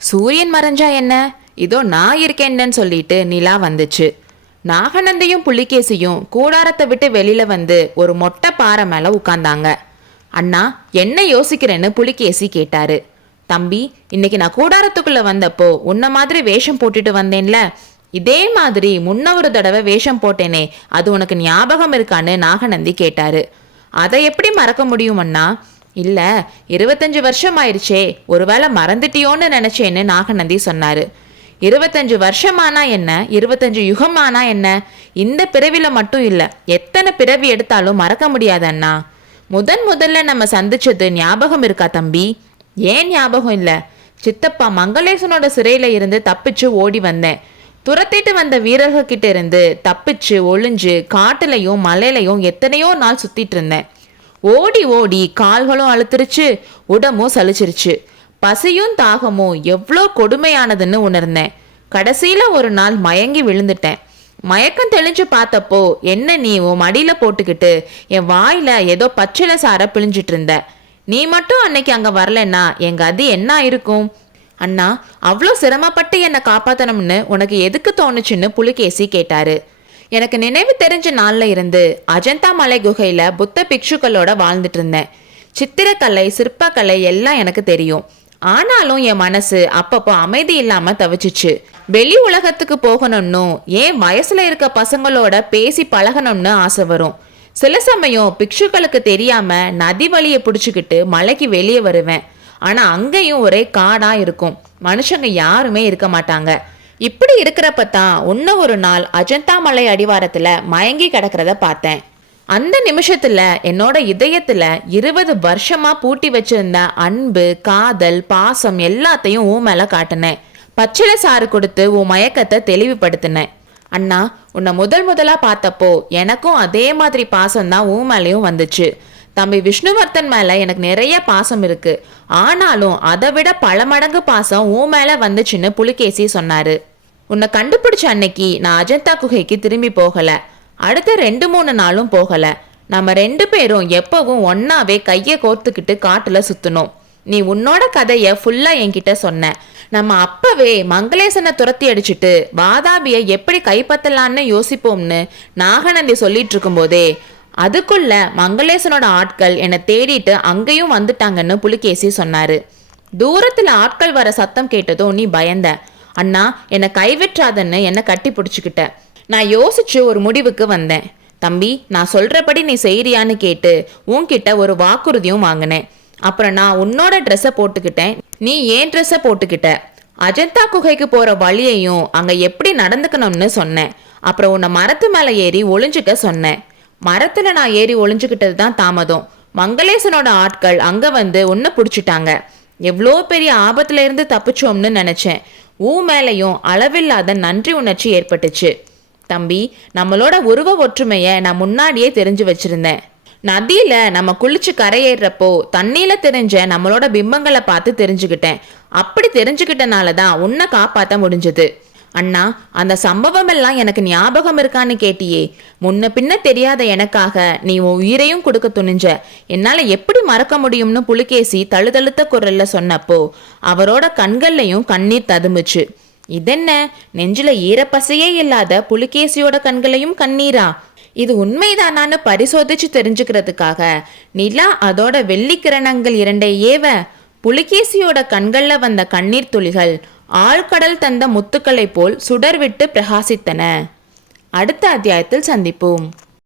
சூரியன் மறைஞ்சா என்ன, இதோ நான் இருக்கேன்னு சொல்லிட்டு நிலா வந்துச்சு. நாகநந்தியும் புலிகேசியும் கூடாரத்தை விட்டு வெளியில வந்து ஒரு மொட்டை பாறை மேல உட்கார்ந்தாங்க. அண்ணா, என்ன யோசிக்கிறேன்னு புலிகேசி கேட்டாரு. தம்பி, இன்னைக்கு நான் கூடாரத்துக்குள்ள வந்தப்போ உன்ன மாதிரி வேஷம் போட்டுட்டு வந்தேன்ல, இதே மாதிரி முன்ன ஒரு தடவை வேஷம் போட்டேனே, அது உனக்கு ஞாபகம் இருக்கான்னு நாகநந்தி கேட்டாரு. அதை எப்படி மறக்க முடியும் அண்ணா? இல்ல, 25 வருஷம் ஆயிடுச்சே, ஒருவேளை மறந்துட்டியோன்னு நினைச்சேன்னு நாகநந்தி சொன்னாரு. 25 வருஷமானா என்ன, 25 யுகமானா என்ன, இந்த பிறவில மட்டும் இல்ல, எத்தனை பிறவி எடுத்தாலும் மறக்க முடியாது அண்ணா. முதல்ல நம்ம சந்திச்சது ஞாபகம் இருக்கா தம்பி? ஏன் ஞாபகம் இல்ல? சித்தப்பா மங்களேசனோட சிறையில இருந்து தப்பிச்சு ஓடி வந்தேன். துரத்திட்டு வந்த வீரர்கள் கிட்ட இருந்து தப்பிச்சு ஒளிஞ்சு காட்டுலையும் மலையிலையும் எத்தனையோ நாள் சுத்திட்டு இருந்தேன். ஓடி ஓடி கால்களும் அழுத்துருச்சு, உடம்பும் சலிச்சிருச்சு. பசியும் தாகமும் எவ்வளோ கொடுமையானதுன்னு உணர்ந்தேன். கடைசியில ஒரு நாள் மயங்கி விழுந்துட்டேன். மயக்கம் தெளிஞ்சு பார்த்தப்போ என்ன நீ உன் மடியில போட்டுக்கிட்டு என் வாயில ஏதோ பச்சில சார பிழிஞ்சிட்டு இருந்த. நீ மட்டும் அன்னைக்கு அங்க வரலன்னா எங்க அது என்ன இருக்கும்? அண்ணா, அவ்வளோ சிரமப்பட்டு என்னை காப்பாத்தணும்னு உனக்கு எதுக்கு தோணுச்சுன்னு புலிகேசி கேட்டாரு. எனக்கு நினைவு தெரிஞ்ச நாள்ல இருந்து அஜந்தா மலை குகையில புத்த பிக்ஷுக்களோட வாழ்ந்துட்டு இருந்தேன். சித்திரக்கலை, சிற்பக்கலை எல்லாம் எனக்கு தெரியும். ஆனாலும் என் மனசு அப்பப்போ அமைதி இல்லாம தவிச்சிச்சு. வெளி உலகத்துக்கு போகணும்னும் ஏன் வயசுல இருக்க பசங்களோட பேசி பழகணும்னு ஆசை வரும். சில சமயம் பிக்ஷுக்களுக்கு தெரியாம நதி வழியை பிடிச்சுக்கிட்டு மலைக்கு வெளியே வருவேன். ஆனா அங்கேயும் ஒரே காடா இருக்கும், மனுஷங்க யாருமே இருக்க மாட்டாங்க. இப்படி இருக்கிறப்ப தான் உன்ன ஒரு நாள் அஜந்தா மலை அடிவாரத்துல மயங்கி கிடக்கிறத பார்த்தேன். அந்த நிமிஷத்துல என்னோட இதயத்துல 20 வருஷமா பூட்டி வச்சிருந்த அன்பு, காதல், பாசம் எல்லாத்தையும் உன் மேல காட்டினேன். பச்சிலை சாறு கொடுத்து உன் மயக்கத்தை தெளிவுபடுத்தினேன். அண்ணா, உன்னை முதலா பார்த்தப்போ எனக்கும் அதே மாதிரி பாசம் தான் உன் மேலேயும் வந்துச்சு. தம்பி விஷ்ணுவர்த்தன் மேல எனக்கு நிறைய பாசம் இருக்கு. ஆனாலும் அதை விட பல மடங்கு பாசம் உன் மேல வந்துச்சுன்னு புலிகேசி சொன்னாரு. உன்னை கண்டுபிடிச்ச அன்னைக்கு நான் அஜந்தா குகைக்கு திரும்பி போகல. அடுத்த 2-3 நாளும் போகல. நம்ம 2 பேரும் எப்பவும் ஒன்னாவே கையை கோர்த்துக்கிட்டு காட்டுல சுத்தணும். நீ உன்னோட கதைய ஃபுல்லா என்கிட்ட சொன்ன. நம்ம அப்பவே மங்களேசனை துரத்தி அடிச்சுட்டு வாதாபிய எப்படி கைப்பற்றலான்னு யோசிப்போம்னு நாகநந்தி சொல்லிட்டு இருக்கும் போதே அதுக்குள்ள மங்களேசனோட ஆட்கள் என்னை தேடிட்டு அங்கேயும் வந்துட்டாங்கன்னு புலிகேசி சொன்னாரு. தூரத்துல ஆட்கள் வர சத்தம் கேட்டதும் நீ பயந்த. அண்ணா, என்னை கைவிற்றாதன்னு என்னை கட்டி பிடிச்சுக்கிட்ட. நான் யோசிச்சு ஒரு முடிவுக்கு வந்தேன். தம்பி, நான் சொல்றபடி நீ செய்யறியான்னு கேட்டு உன்கிட்ட ஒரு வாக்குறுதியும் வாங்கினேன். அப்புறம் நான் உன்னோட ட்ரெஸ்ஸை போட்டுக்கிட்டேன், நீ ஏன் ட்ரெஸ்ஸை போட்டுக்கிட்ட. அஜந்தா குகைக்கு போற வழியையும் அங்க எப்படி நடந்துக்கணும்னு சொன்னேன். அப்புறம் உன்னை மரத்து மேல ஏறி ஒளிஞ்சுக்க சொன்னேன். மரத்துல நான் ஏறி ஒளிஞ்சுக்கிட்டது தான் தாமதம். மங்களேசனோட ஆட்கள் அங்க வந்து உன்னை பிடிச்சிட்டாங்க. எவ்வளோ பெரிய ஆபத்துல இருந்து தப்பிச்சோம்னு நினைச்சேன். ஊ மேலையும் அளவில்லாத நன்றி உணர்ச்சி ஏற்பட்டுச்சு. தம்பி, நம்மளோட உருவ ஒற்றுமைய நான் முன்னாடியே தெரிஞ்சு வச்சிருந்தேன். நதியில நம்ம குளிச்சு கரையேறப்போ தண்ணியில தெரிஞ்ச நம்மளோட பிம்பங்களை பார்த்து தெரிஞ்சுக்கிட்டேன். அப்படி தெரிஞ்சுக்கிட்டனாலதான் உன்னை காப்பாற்ற முடிஞ்சது. அண்ணா, அந்த சம்பவம் எல்லாம் எனக்கு ஞாபகம் இருக்கான்னு கேட்டியே. முன்ன பின்ன தெரியாத எனக்காக நீ உயிரையும் கொடுக்க துணிஞ்ச. என்னால எப்படி மறக்க முடியும்னு புலிகேசி தழுதழுத்த குரல்ல சொன்னப்போ அவரோட கண்கள்லையும் கண்ணீர் ததுமுச்சு. இதென்ன, நெஞ்சில ஈரப்பசையே இல்லாத புலிகேசியோட கண்களையும் கண்ணீரா? இது உண்மைதானான்னு பரிசோதிச்சு தெரிஞ்சுக்கிறதுக்காக நிலா அதோட வெள்ளிக்கிரணங்கள் 2 ஏவ புலிகேசியோட கண்கள்ல வந்த கண்ணீர் துளிகள் ஆழ்கடல் தந்த முத்துக்களை போல் சுடர்விட்டு பிரகாசித்தன. அடுத்த அத்தியாயத்தில் சந்திப்போம்.